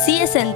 CSN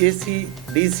AC DC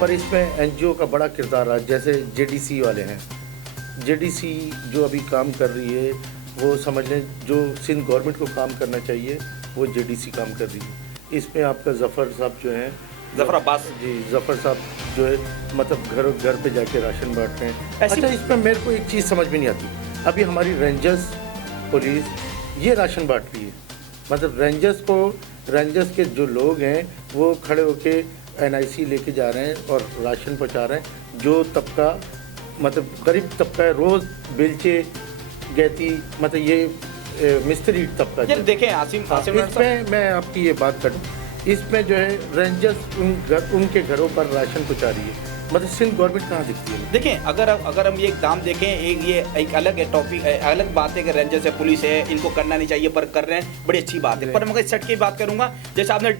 پر اس میں NGO کا بڑا کردار رہا. جیسے JDC والے ہیں, JDC جو ابھی کام کر رہی ہے وہ سمجھ لیں جو سندھ گورنمنٹ کو کام کرنا چاہیے وہ JDC کام کر رہی ہے. اس میں آپ کا ظفر صاحب جو ہیں, ظفر عباس جی ظفر صاحب جو ہے مطلب گھر پہ جا کے راشن بانٹ رہے ہیں. اچھا اس میں میرے کو ایک چیز سمجھ میں نہیں آتی, ابھی ہماری رینجرز پولیس یہ راشن بانٹ رہی ہے. مطلب رینجرز کے جو لوگ ہیں وہ کھڑے ہو کے NIC لے کے جا رہے ہیں اور راشن پہنچا رہے ہیں. جو طبقہ مطلب غریب طبقہ ہے, روز بیلچے گیتی مطلب یہ مستری طبقہ. دیکھیں عاصم اس میں آپ کی یہ بات کروں, اس میں جو ہے رینجرز ان کے گھروں پر راشن پہنچا رہی ہے. مطلب سندھ گورنمنٹ کہاں دکھتی ہے؟ دیکھیں اگر ہم یہ اقدام دیکھیں, ایک الگ ٹاپک ہے, الگ بات ہے کہ رینجرز ہے, پولیس ہے, ان کو کرنا نہیں چاہیے پر کر رہے ہیں, بڑی اچھی بات ہے. پر میں سیٹ کی بات کروں گا, جیسے آپ نے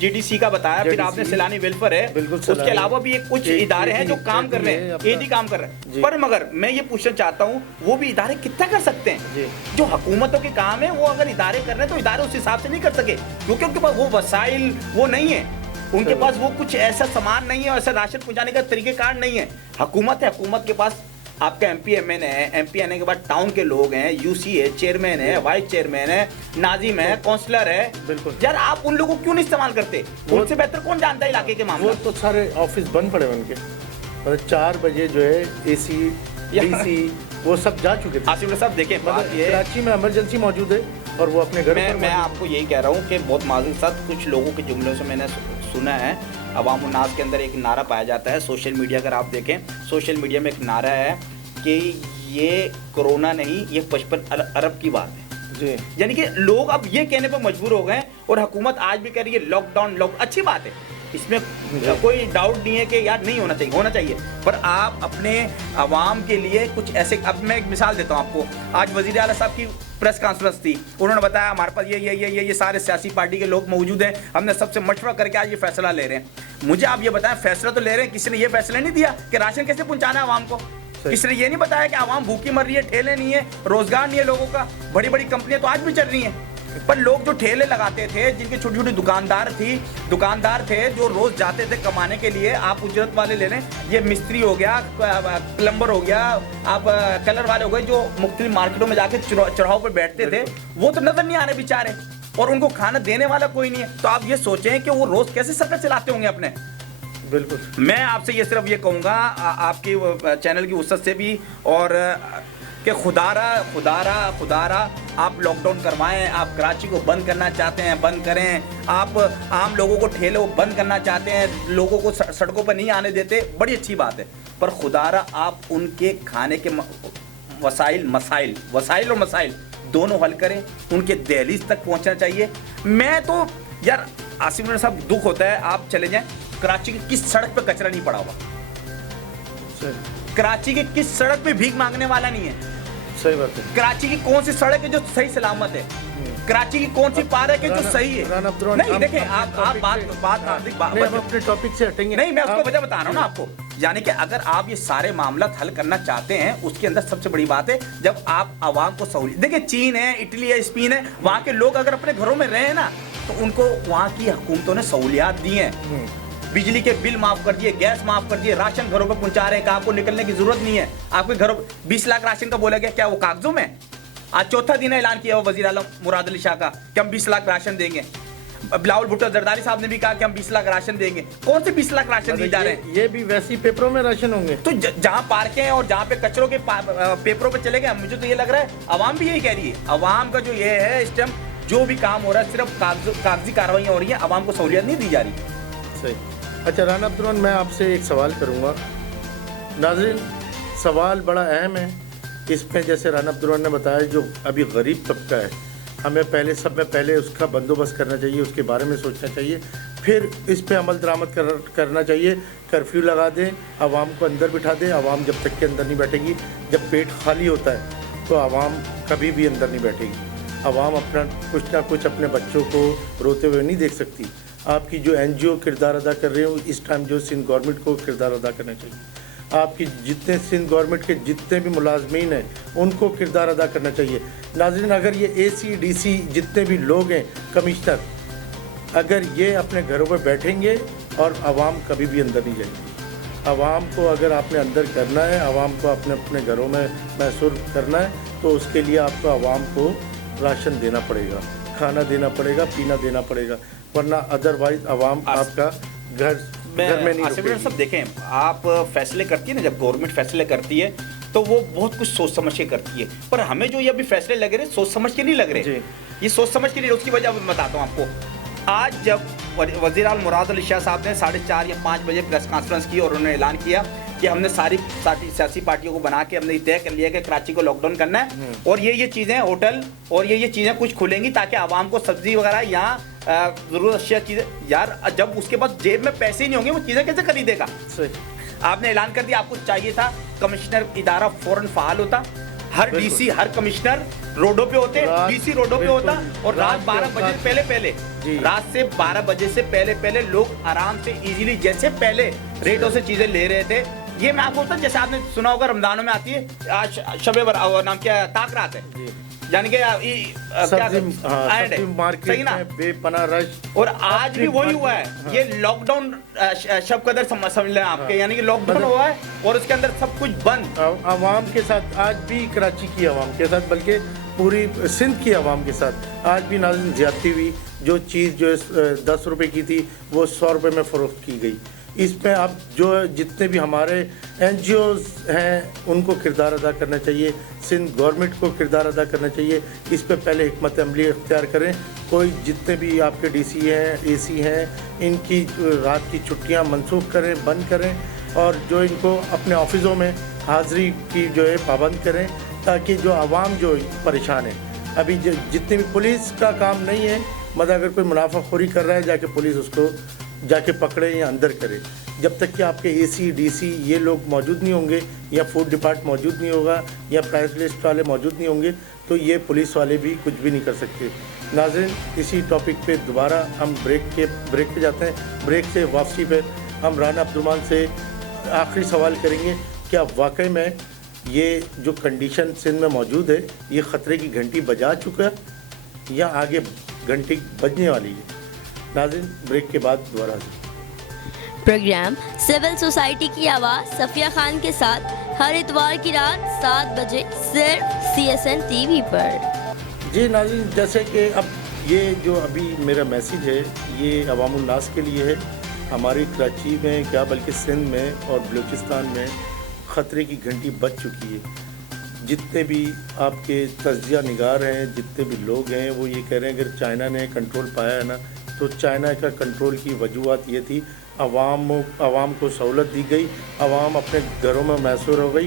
JDC کا بتایا, پھر آپ نے سیلانی ویلفیئر ہے, اس کے علاوہ بھی کچھ ادارے ہیں جو کام کر رہے ہیں, AD کام کر رہے ہیں. پر مگر میں یہ پوچھنا چاہتا ہوں وہ بھی ادارے کتنا کر سکتے ہیں؟ جو حکومتوں کے کام ہے وہ اگر ادارے کر رہے ہیں تو ادارے اس حساب سے نہیں کر سکے, کیونکہ ان کے پاس وہ وسائل وہ نہیں ہے, ان کے پاس وہ کچھ ایسا سامان نہیں ہے, ایسا راشن پہنچانے کا طریقہ کار نہیں ہے. حکومت ہے, حکومت کے پاس آپ کا MP MN ہے, MP آنے کے بعد ٹاؤن کے لوگ ہیں, UC ہے, چیئرمین ہے, وائس چیئرمین ہے, ناظم ہے, کونسلر ہے. یار آپ ان لوگوں کو کیوں نہیں استعمال کرتے؟ ان سے بہتر کون جانتا ہے علاقے کے معاملے. وہ تو سارے آفس بند پڑے ان کے, 4 بجے جو ہے AC DC وہ سب جا چکے تھے. عاصم صاحب دیکھیں کراچی میں ایمرجنسی موجود ہے اور وہ اپنے گھر پر. میں آپ کو یہی کہہ رہا ہوں کہ بہت معذرت ساتھ کچھ لوگوں کے جملوں سے میں نے سنا ہے, عوام الناس کے اندر ایک نعرہ پایا جاتا ہے. سوشل میڈیا اگر آپ دیکھیں, سوشل میڈیا میں ایک نعرہ ہے کہ یہ کرونا نہیں, یہ 55 ارب کی بات ہے. جی یعنی کہ لوگ اب یہ کہنے پہ مجبور ہو گئے, اور حکومت آج بھی کہہ رہی ہے لاک ڈاؤن, اچھی بات ہے, اس میں کوئی ڈاؤٹ نہیں ہے کہ یار نہیں ہونا چاہیے. پر آپ اپنے عوام کے لیے کچھ ایسے, اب میں ایک مثال دیتا ہوں آپ کو. آج وزیر اعلیٰ صاحب کی پریس کانفرنس تھی, انہوں نے بتایا ہمارے پاس یہ سارے سیاسی پارٹی کے لوگ موجود ہیں, ہم نے سب سے مشورہ کر کے آج یہ فیصلہ لے رہے ہیں. مجھے آپ یہ بتائیں, فیصلہ تو لے رہے ہیں, کسی نے یہ فیصلہ نہیں دیا کہ راشن کیسے پہنچانا ہے عوام کو. کسی نے یہ نہیں بتایا کہ عوام بھوکی مر رہی ہے, ٹھیلے نہیں ہے, روزگار نہیں ہے لوگوں کا. بڑی بڑی کمپنیاں تو آج بھی چل رہی ہیں, پر لوگ جو ٹھیلے لگاتے تھے, جن کے چھوٹی چھوٹی دکاندار تھے جو روز جاتے تھے کمانے کے لیے, آپ اجرت والے لے لیں, یہ مستری ہو گیا, پلمبر ہو گیا, آپ کلر والے ہو گئے, جو مختلف مارکیٹوں میں جا کے چڑھاؤ پہ بیٹھتے تھے, وہ تو نظر نہیں آ رہے بیچارے, اور ان کو کھانا دینے والا کوئی نہیں ہے. تو آپ یہ سوچیں کہ وہ روز کیسے سفر چلاتے ہوں گے اپنے. بالکل. میں آپ سے یہ صرف یہ کہوں گا آپ کی چینل کی وسعت سے بھی, اور کہ خدارا آپ لاک ڈاؤن کروائیں. آپ کراچی کو بند کرنا چاہتے ہیں, بند کریں. آپ عام لوگوں کو ٹھیلے بند کرنا چاہتے ہیں, لوگوں کو سڑکوں پر نہیں آنے دیتے, بڑی اچھی بات ہے. پر خدارا آپ ان کے کھانے کے وسائل اور مسائل دونوں حل کریں, ان کے دہلیز تک پہنچنا چاہیے. میں تو یار عاصم صاحب دکھ ہوتا ہے, آپ چلے جائیں کراچی کی کس سڑک پہ کچرا نہیں پڑا ہوا, کراچی کی کس سڑک پہ بھیک مانگنے والا نہیں ہے. صحیح بات ہے. کراچی کی کون سی سڑک ہے جو صحیح سلامت ہے, کراچی کی کون سی پارک ہے جو صحیح ہے. نہیں دیکھیں آپ بات اپنے ٹاپک سے ہٹیں گے. نہیں, میں اس کو وجہ بتا رہا ہوں نا آپ کو. یعنی کہ اگر آپ یہ سارے معاملات حل کرنا چاہتے ہیں, اس کے اندر سب سے بڑی بات ہے جب آپ عوام کو سہولیت دیکھیں. چین ہے, اٹلی ہے, اسپین ہے, وہاں کے لوگ اگر اپنے گھروں میں رہے نا تو ان کو وہاں کی حکومتوں نے سہولیات دی ہیں. بجلی کے بل معاف کر دیے, گیس معاف کر دیے, راشن گھروں پہ پہنچا رہے ہیں کہ آپ کو نکلنے کی ضرورت نہیں ہے. آپ کے گھروں 20 لاکھ راشن کا بولا گیا, کیا وہ کاغذوں میں؟ آج چوتھا دن اعلان کیا وزیر اعظم مراد علی شاہ کا کہ ہم 20 لاکھ راشن دیں گے. بلاول بھٹو زرداری صاحب نے بھی کہا کہ ہم 20 لاکھ راشن دیں گے. کون سے 20 لاکھ راشن دیے جا رہے ہیں؟ یہ بھی ویسی پیپروں میں راشن ہوں گے. تو جہاں پارکیں ہیں اور جہاں پہ کچروں کے پیپروں پہ چلے گئے, مجھے تو یہ لگ رہا ہے عوام بھی یہی کہہ رہی ہے. عوام کا جو یہ ہے اس ٹائم جو بھی کام ہو رہا ہے صرف کاغذی کارروائیاں ہو رہی ہیں, عوام کو سہولیت نہیں دی جا رہی. صحیح. اچھا رانا عبدالرحمن, میں آپ سے ایک سوال کروں گا. ناظرین, سوال بڑا اہم ہے. اس میں جیسے رانا عبدالرحمن نے بتایا, جو ابھی غریب طبقہ ہے, ہمیں پہلے اس کا بندوبست کرنا چاہیے, اس کے بارے میں سوچنا چاہیے, پھر اس پہ عمل درآمد کرنا چاہیے. کرفیو لگا دیں, عوام کو اندر بٹھا دیں. عوام جب تک کہ اندر نہیں بیٹھے گی, جب پیٹ خالی ہوتا ہے تو عوام کبھی بھی اندر نہیں بیٹھے گی. عوام اپنا کچھ نہ کچھ اپنے بچوں کو روتے ہوئے نہیں دیکھ سکتی. آپ کی جو NGO کردار ادا کر رہے ہو, اس ٹائم جو سندھ گورنمنٹ کو کردار ادا کرنا چاہیے. آپ کی جتنے سندھ گورنمنٹ کے جتنے بھی ملازمین ہیں ان کو کردار ادا کرنا چاہیے. ناظرین, اگر یہ AC DC جتنے بھی لوگ ہیں, کمشنر, اگر یہ اپنے گھروں پہ بیٹھیں گے اور عوام کبھی بھی اندر نہیں جائے گی. عوام کو اگر آپ نے اندر کرنا ہے, عوام کو اپنے اپنے گھروں میں محصور کرنا ہے, تو اس کے لیے آپ کو عوام کو راشن دینا پڑے گا, کھانا دینا پڑے گا, پینا دینا پڑے گا, ورنہ ادروائز عوام آپ کا گھر میں نہیں رکے گی. سب دیکھیں, آپ فیصلے کرتی ہے نا, جب گورنمنٹ فیصلے کرتی ہے تو وہ بہت کچھ سوچ سمجھ کے کرتی ہے, پر ہمیں جو یہ ابھی فیصلے لگ رہے سوچ سمجھ کے نہیں لگ رہے. یہ سوچ سمجھ کے نہیں, اس کی وجہ میں بتاتا ہوں آپ کو. آج جب وزیر اعظم مراد علی شاہ صاحب نے 4:30 یا 5 بجے پریس کانفرنس کی اور انہوں نے اعلان کیا کہ ہم نے ساری سیاسی پارٹیوں کو بنا کے ہم نے طے کر لیا کہ کراچی کو لاک ڈاؤن کرنا ہے, اور یہ چیزیں ہوٹل اور یہ چیزیں کچھ کھلیں گی تاکہ عوام کو سبزی وغیرہ یہاں ضرورت اشیاء چیزیں. یار جب اس کے بعد جیب میں پیسے ہی نہیں ہوں گے وہ چیزیں کیسے خریدے گا؟ آپ نے اعلان کر دیا, آپ کو چاہیے تھا کمشنر ادارہ فوراً فعال ہوتا, ہر ڈی سی ہر کمشنر روڈوں پہ ہوتے, ڈی سی روڈوں پہ ہوتا, اور رات 12 بجے سے پہلے رات سے 12 بجے سے پہلے لوگ آرام سے ایزیلی جیسے پہلے ریٹوں سے چیزیں لے رہے تھے. یہ میں آپ کو بتاؤں, جیسے آپ نے سنا ہوگا رمضانوں میں آتی ہے شب نام کیا طاق رات ہے, یعنی کہ صحیح نا, بے پناہ رش, اور آج بھی وہی ہوا ہے. یہ لاک ڈاؤن شب قدر سمجھ لیں آپ کے, یعنی کہ لاک ڈاؤن ہوا ہے اور اس کے اندر سب کچھ بند. عوام کے ساتھ آج بھی کراچی کی عوام کے ساتھ, بلکہ پوری سندھ کی عوام کے ساتھ آج بھی ناظرین زیادتی ہوئی. جو چیز جو 10 روپے کی تھی وہ 100 روپے میں فروخت کی گئی. اس میں اب جو جتنے بھی ہمارے NGOs ہیں ان کو کردار ادا کرنا چاہیے, سندھ گورنمنٹ کو کردار ادا کرنا چاہیے. اس پہ پہلے حکمت عملی اختیار کریں. کوئی جتنے بھی آپ کے DC ہیں, AC ہیں, ان کی رات کی چھٹیاں منسوخ کریں, بند کریں, اور جو ان کو اپنے آفسوں میں حاضری کی جو ہے پابند کریں, تاکہ جو عوام جو پریشان ہے, ابھی جتنے بھی پولیس کا کام نہیں ہے, مطلب اگر کوئی منافع خوری کر رہا ہے جا کے پولیس اس کو جا کے پکڑے یا اندر کرے. جب تک کہ آپ کے AC DC یہ لوگ موجود نہیں ہوں گے, یا فوڈ ڈپارٹ موجود نہیں ہوگا, یا پرائس لسٹ والے موجود نہیں ہوں گے, تو یہ پولیس والے بھی کچھ بھی نہیں کر سکتے. ناظرین, اسی ٹاپک پہ دوبارہ ہم بریک پہ جاتے ہیں. بریک سے واپسی پہ ہم رانا عبدالرحمان سے آخری سوال کریں گے, کیا واقعی میں یہ جو کنڈیشن سندھ میں موجود ہے یہ خطرے کی گھنٹی بجا چکا ہے یا آگے گھنٹی بجنے والی ہے؟ ناظرین, بریک کے بعد دوبارہ پروگرام سول سوسائٹی کی آواز صفیہ خان کے ساتھ ہر اتوار کی رات 7 بجے صرف CSN TV پر. جی ناظرین, جیسے کہ اب یہ جو ابھی میرا میسیج ہے یہ عوام الناس کے لیے ہے. ہماری کراچی میں کیا بلکہ سندھ میں اور بلوچستان میں خطرے کی گھنٹی بج چکی ہے. جتنے بھی آپ کے تجزیہ نگار ہیں, جتنے بھی لوگ ہیں, وہ یہ کہہ رہے ہیں اگر چائنا نے کنٹرول پایا ہے نا, تو چائنا کا کنٹرول کی وجوہات یہ تھی عوام کو سہولت دی گئی, عوام اپنے گھروں میں محصور ہو گئی.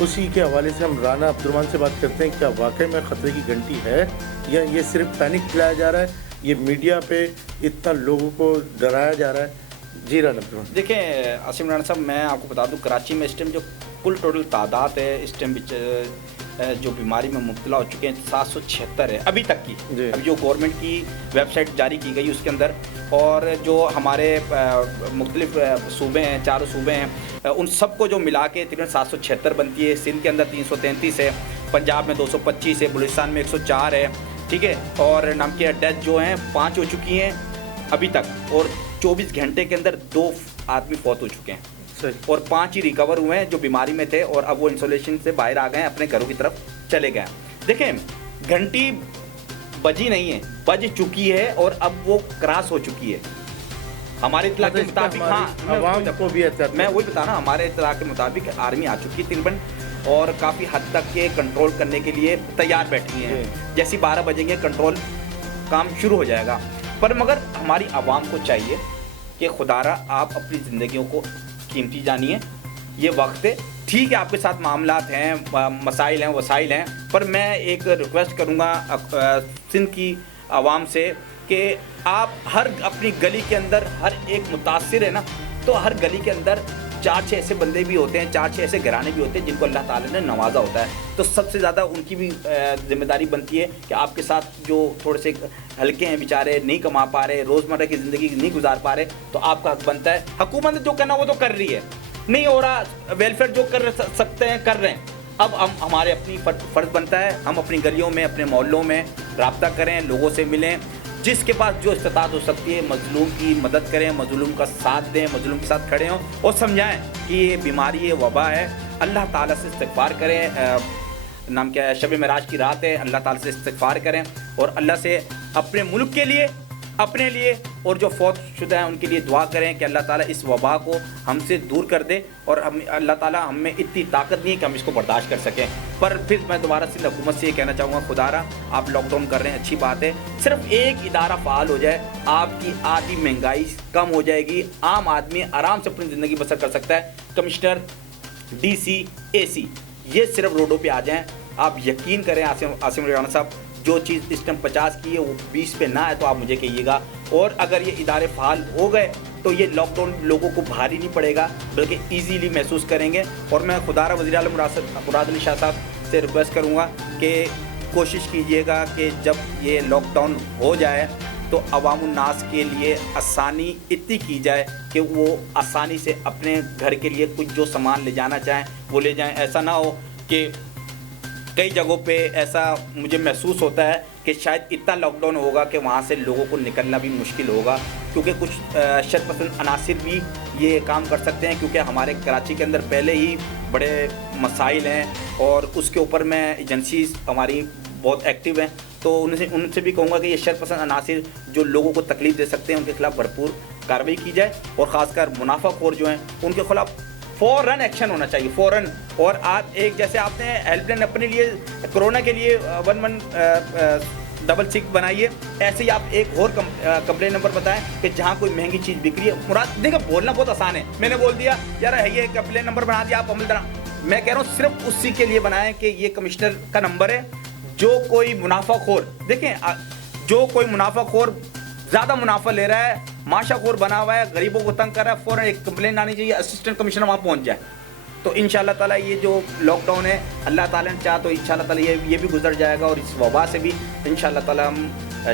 اسی کے حوالے سے ہم رانا عبدالرحمان سے بات کرتے ہیں, کیا واقعی میں خطرے کی گھنٹی ہے یا یہ صرف پینک کھلایا جا رہا ہے, یہ میڈیا پہ اتنا لوگوں کو ڈرایا جا رہا ہے؟ جی رانا عبدالرحمان. دیکھیں عاصم رانا صاحب, میں آپ کو بتا دوں کراچی میں اس ٹائم جو کل ٹوٹل تعداد ہے اس ٹائم جو بیماری میں مبتلا ہو چکے ہیں 776 ہے ابھی تک کی. ابھی جو گورنمنٹ کی ویب سائٹ جاری کی گئی اس کے اندر, اور جو ہمارے مختلف صوبے ہیں, 4 صوبے ہیں, ان سب کو جو ملا کے تقریباً 776 بنتی ہے. سندھ کے اندر 333 ہے, پنجاب میں 225 ہے, بلوچستان میں 104 ہے, ٹھیک ہے, اور نام کے ڈیتھ جو ہیں 5 ہو چکی ہیں ابھی تک, اور 24 گھنٹے کے اندر 2 آدمی فوت ہو چکے ہیں, اور 5 ہی ریکور ہوئے ہیں جو بیماری میں تھے, اور اب وہ انسولیشن سے باہر آ گئے ہیں, اپنے گھروں کی طرف چلے گئے. دیکھیں گھنٹی بجی نہیں ہے, بج چکی ہے, اور اب وہ کراس ہو چکی ہے ہمارے اطلاع کے مطابق. ہاں عوام کو بھی احتیاط, میں وہی بتا رہا ہوں, ہمارے اطلاع کے مطابق آرمی آ چکی ہے تقریباً, اور کافی حد تک کے کنٹرول کرنے کے لیے تیار بیٹھی ہیں. جیسی 12 بجیں گے کنٹرول کام شروع ہو جائے گا. پر مگر ہماری عوام کو چاہیے کہ خدارا آپ اپنی زندگیوں کو قیمتی جانیے. یہ وقت ہے, ٹھیک ہے آپ کے ساتھ معاملات ہیں, مسائل ہیں, وسائل ہیں, پر میں ایک ریکویسٹ کروں گا سندھ کی عوام سے کہ آپ ہر اپنی گلی کے اندر ہر ایک متاثر ہے نا, تو ہر گلی کے اندر 4-6 ایسے بندے بھی ہوتے ہیں, 4-6 ایسے گھرانے بھی ہوتے ہیں جن کو اللہ تعالیٰ نے نوازا ہوتا ہے. تو سب سے زیادہ ان کی بھی ذمہ داری بنتی ہے کہ آپ کے ساتھ جو تھوڑے سے ہلکے ہیں بیچارے, نہیں کما پا رہے, روزمرہ کی زندگی نہیں گزار پا رہے, تو آپ کا حق بنتا ہے. حکومت نے جو کرنا وہ تو کر رہی ہے, نہیں ہو رہا ویلفیئر جو کر سکتے ہیں کر رہے ہیں. اب ہمارے اپنی فرض بنتا ہے ہم اپنی گلیوں میں, اپنے محلوں میں رابطہ کریں, لوگوں سے ملیں, جس کے پاس جو استطاعت ہو سکتی ہے مظلوم کی مدد کریں، مظلوم کا ساتھ دیں، مظلوم کے ساتھ کھڑے ہوں اور سمجھائیں کہ یہ بیماری ہے، وبا ہے. اللہ تعالیٰ سے استغفار کریں. نام کیا ہے، شب معراج کی رات ہے، اللہ تعالیٰ سے استغفار کریں اور اللہ سے اپنے ملک کے لیے، اپنے لیے اور جو فوت شدہ ہیں ان کے لیے دعا کریں کہ اللہ تعالیٰ اس وبا کو ہم سے دور کر دے اور اللہ تعالیٰ ہم میں اتنی طاقت نہیں ہے کہ ہم اس کو برداشت کر سکیں. پر پھر میں دوبارہ سے حکومت سے یہ کہنا چاہوں گا، خدا را آپ لاک ڈاؤن کر رہے ہیں، اچھی بات ہے، صرف ایک ادارہ فعال ہو جائے، آپ کی آدھی مہنگائی کم ہو جائے گی، عام آدمی آرام سے اپنی زندگی بسر کر سکتا ہے. کمشنر، ڈی سی، اے سی یہ صرف روڈوں پہ آ جائیں. آپ یقین کریں عاصم رانا صاحب، جو چیز اس ٹائم 50 کی ہے وہ 20 پہ نہ ہے تو آپ مجھے کہیے گا. اور اگر یہ ادارے فعال ہو گئے تو یہ لاک ڈاؤن لوگوں کو بھاری نہیں پڑے گا بلکہ ایزیلی محسوس کریں گے. اور میں خدا را وزیر اعلیٰ مراد علی شاہ صاحب سے ریکویسٹ کروں گا کہ کوشش کیجئے گا کہ جب یہ لاک ڈاؤن ہو جائے تو عوام الناس کے لیے آسانی اتنی کی جائے کہ وہ آسانی سے اپنے گھر کے لیے کچھ جو سامان لے جانا چاہیں وہ لے جائیں. ایسا نہ ہو کہ کئی جگہوں پہ ایسا مجھے محسوس ہوتا ہے کہ شاید اتنا لاک ڈاؤن ہوگا کہ وہاں سے لوگوں کو نکلنا بھی مشکل ہوگا، کیونکہ کچھ شرپسند عناصر بھی یہ کام کر سکتے ہیں، کیونکہ ہمارے کراچی کے اندر پہلے ہی بڑے مسائل ہیں اور اس کے اوپر میں ایجنسیز ہماری بہت ایکٹیو ہیں. تو ان سے بھی کہوں گا کہ یہ شرپسند عناصر جو لوگوں کو تکلیف دے سکتے ہیں ان کے خلاف بھرپور کارروائی کی جائے اور خاص کر منافع خور جو ہیں ان کے خلاف فوراً ایکشن ہونا چاہیے، فوراً. اور آپ ایک جیسے آپ نے ہیلپ لائن اپنے لیے کرونا کے لیے 1166 بنائیے، ایسے ہی آپ ایک اور کمپلین نمبر بتائیں کہ جہاں کوئی مہنگی چیز بک رہی ہے. مراد دیکھیں بولنا بہت آسان ہے، میں نے بول دیا یار ہے یہ کمپلین نمبر بنا دیا، آپ عمل درا. میں کہہ رہا ہوں صرف اسی کے لیے بنائیں کہ یہ کمشنر کا نمبر ہے. جو کوئی منافع خور، دیکھیں جو کوئی منافع خور زیادہ منافع لے رہا ہے، معاشہ خور بنا ہوا ہے، غریبوں کو تنگ کر رہا ہے، فوراً ایک کمپلین آنی چاہیے، اسسٹنٹ کمشنر وہاں پہنچ جائے. تو انشاءاللہ تعالیٰ یہ جو لاک ڈاؤن ہے اللہ تعالیٰ نے چاہا تو انشاءاللہ تعالیٰ یہ بھی گزر جائے گا اور اس وبا سے بھی انشاءاللہ تعالیٰ ہم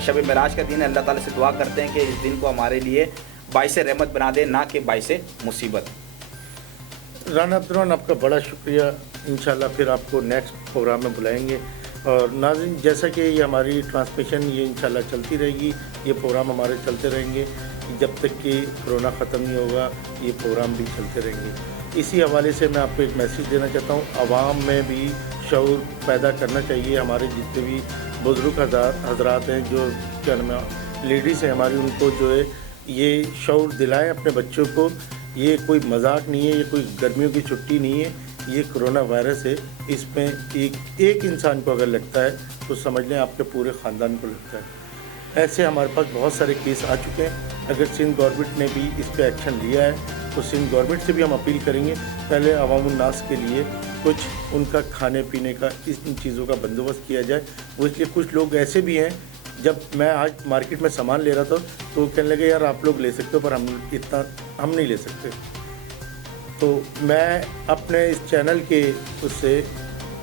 شب معراج کا دن ہے، اللہ تعالیٰ سے دعا کرتے ہیں کہ اس دن کو ہمارے لیے باعث رحمت بنا دے، نہ کہ باعث مصیبت. رانا عبدالرحمن آپ کا بڑا شکریہ. انشاءاللہ پھر آپ کو نیکسٹ پروگرام میں بلائیں گے. اور ناظرین جیسا کہ یہ ہماری ٹرانسمیشن یہ انشاءاللہ چلتی رہے گی، یہ پروگرام ہمارے چلتے رہیں گے جب تک کہ کرونا ختم نہیں ہوگا، یہ پروگرام بھی چلتے رہیں گے. اسی حوالے سے میں آپ کو ایک میسیج دینا چاہتا ہوں، عوام میں بھی شعور پیدا کرنا چاہیے. ہمارے جتنے بھی بزرگ حضرات ہیں، جو کیا نام ہے لیڈیز ہیں ہماری، ان کو جو ہے یہ شعور دلائیں اپنے بچوں کو. یہ کوئی مذاق نہیں ہے، یہ کوئی گرمیوں کی چھٹی نہیں ہے، یہ کرونا وائرس ہے. اس میں ایک انسان کو اگر لگتا ہے تو سمجھ لیں آپ کے پورے خاندان کو لگتا ہے. ایسے ہمارے پاس بہت سارے کیس آ چکے ہیں. اگر سندھ گورنمنٹ نے بھی اس پہ ایکشن لیا ہے تو سندھ گورنمنٹ سے بھی ہم اپیل کریں گے پہلے عوام الناس کے لیے کچھ ان کا کھانے پینے کا ان چیزوں کا بندوبست کیا جائے. وہ اس لیے کچھ لوگ ایسے بھی ہیں، جب میں آج مارکیٹ میں سامان لے رہا تھا تو وہ کہنے لگے یار آپ لوگ لے سکتے ہو پر ہم نہیں لے سکتے. تو میں اپنے اس چینل کے اس سے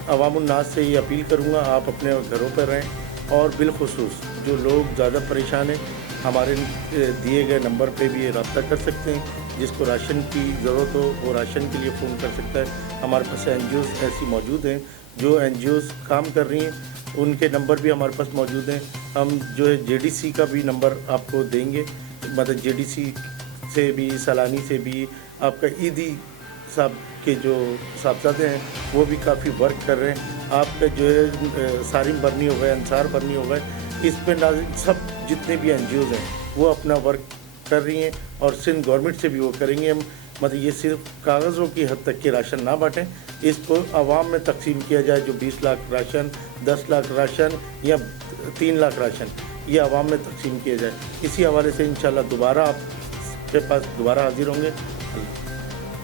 عوام الناس سے یہ اپیل کروں گا آپ اپنے گھروں پر رہیں اور بالخصوص جو لوگ زیادہ پریشان ہیں ہمارے دیے گئے نمبر پہ بھی یہ رابطہ کر سکتے ہیں. جس کو راشن کی ضرورت ہو وہ راشن کے لیے فون کر سکتا ہے. ہمارے پاس این جی اوز ایسی موجود ہیں جو این جی اوز کام کر رہی ہیں، ان کے نمبر بھی ہمارے پاس موجود ہیں. ہم جو ہے جے ڈی سی کا بھی نمبر آپ کو دیں گے، مطلب جے ڈی سی سے بھی سیلانی سے بھی آپ کا عیدی صاحب کے جو صاحبزادے ہیں وہ بھی کافی ورک کر رہے ہیں. آپ کا جو ہے سارم برنی ہو گئے، انصار برنی ہو گئے، اس پہ سب جتنے بھی این جی اوز ہیں وہ اپنا ورک کر رہی ہیں اور سندھ گورنمنٹ سے بھی وہ کریں گے. ہم مطلب یہ صرف کاغذوں کی حد تک کے راشن نہ بانٹیں، اس کو عوام میں تقسیم کیا جائے. جو 20 لاکھ راشن، 10 لاکھ راشن یا 3 لاکھ راشن یہ عوام میں تقسیم کیا جائے. اسی حوالے سے انشاءاللہ دوبارہ آپ کے پاس دوبارہ حاضر ہوں گے.